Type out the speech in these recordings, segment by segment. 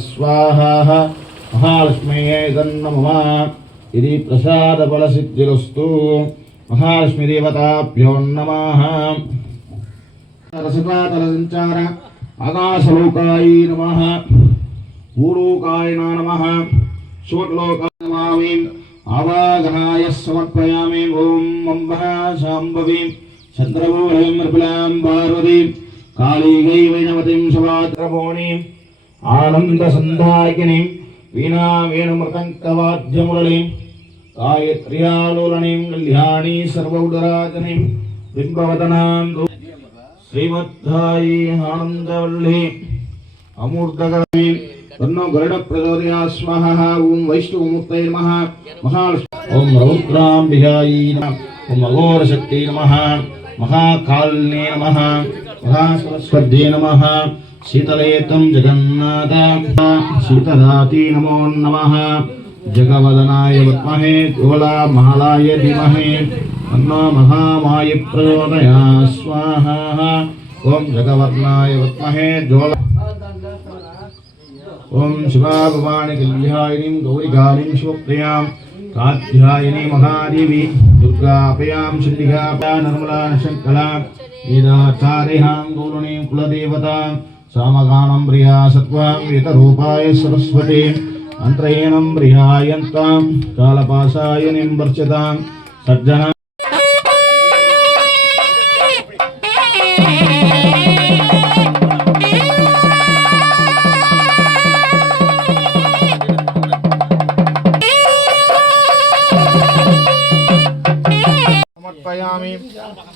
స్వాహ మహాలక్ష్మీయే తన్నమ ఇది ప్రసాదఫలసిద్ధిరస్తు మహాలక్ష్మీదేవతాభ్యో నమ రసపాతల సంచార ఆకాశలోకాయ నమ భూలోకాయ నమ శోట్లోకాయ నమామి ఆవాగనాయ సమర్పయామి ఓం అంబ శాంభవీం చంద్రమౌళీం మృపిలాం పార్వతీం కాళీగై వైనవతిం శవాద్రమోణీం ఆనందసంధాయకినీం వీణా వేణుమృతంకవాద్యమురళీం గాయత్ర్యాలోలనీం కళ్యాణీ సర్వౌడరాజనీం బింబవదనాం శ్రీమద్ధాయి ఆనందవల్లి అమూర్ధగరమే తన్నో గరుడ ప్రచోదయా స్మహ ఓం వైష్ణవమూర్తై నమ మహాలక్ష్మి ఓం రౌద్రాంబికాయై నమః ఓం అఘోరశక్తి నమ మహాకాల్నే నమ మహాసరస్వత్యై నమ శీతలేతం జగన్నాథ శీతదాతి నమో నమః జగవదనాయ విద్మహే జ్వలా మహాలాయ ధీమహి తన్నో మహామాయ ప్రచోదయా స్వాహ ఓం జగవర్ణాయ విద్మహే జ్వల ఓం శివాభవాని కళ్యాణిం గౌరికాళీం శివప్రియాం కాత్యాయని మహాదేవి దుర్గాపయాం శండికాపయా Nirmala శంకలా వేదాచార్యాం Sama kami beri asatwa ini terupa eserspeti antrena kami beri ayatam kalapasai ini bercita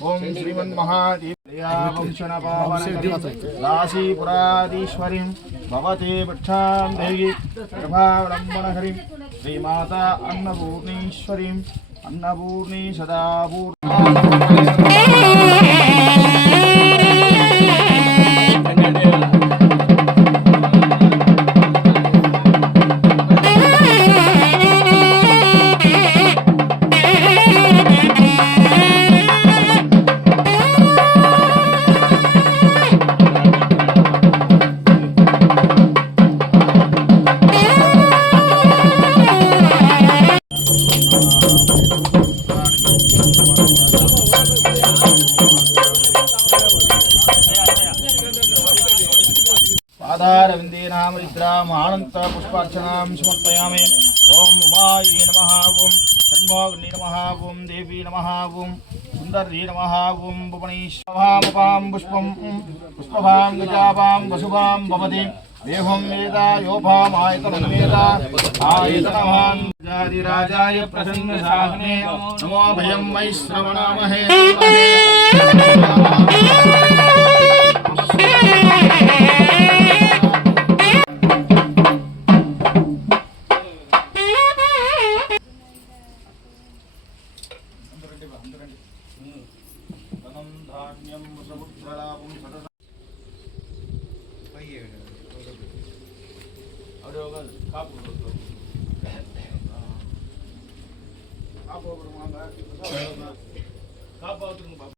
Om Sri Maha. సమర్పయామి భవతే భిక్షాం దేవి ప్రభావలంబనహరిం శ్రీమాతా అన్నపూర్ణీశ్వరీం అన్నపూర్ణీ సదాపూర్ పాదారవిందేనామరిద్రాం ఆనంత పుష్పార్చనాం సమర్పయామి ఓం ఉమాయే నమ ఓం షణ్మోగ్ని నమ ఓం దేవీ నమ ఓం సుందర్యే నమ ఓం భువనీశ్వరామపాం పుష్పం పుష్పభాం గజాపాం వసుభాం భవతి దేహం వేద యోభామాయతనం వేద ఆయతనవాన్ రాజాయ ప్రసన్న సాహనే నమో அப்படின்னு சொல்கிறது பைய அப்படியே உட்காந்து காப்பு காப்பு காப்பாற்றுங்க பாப்பா